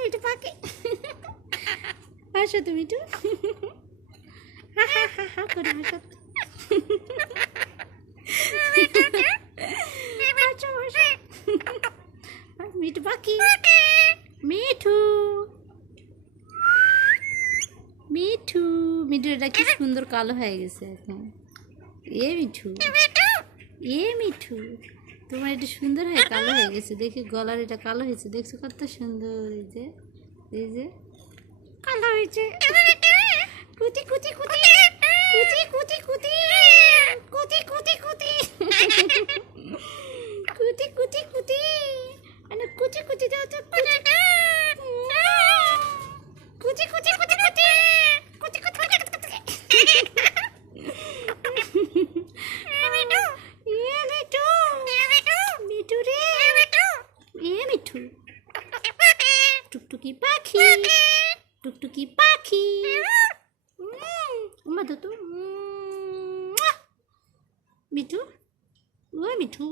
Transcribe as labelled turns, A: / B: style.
A: মিঠু পাখি। মিঠু মিঠু পাখি। মিঠু। মিঠু। মিঠুটা কি সুন্দর কালো হয়ে গেছে এখন। এ মিঠু। এ মিঠু। তোমার এটা সুন্দর হয়ে কালো হয়ে গেছে। দেখি গলার এটা কালো হয়েছে। দেখছ কত সুন্দর এই যে এই যে। কালো হয়েছে। কুতি কুতি কুতি কুতি কুতি কুতি কুতি কুতি কুতি কুতি কুতি কুতি মানে কুচি। কুচি দাও তো কুচি কুচি কুচি কুচি কুচি কুচি কুচি কুচি এ মিঠু মিঠু রে এ মিঠু টুকটুকি পাখি টুকটুকি পাখি। উমা তো মিঠু ও মিঠু।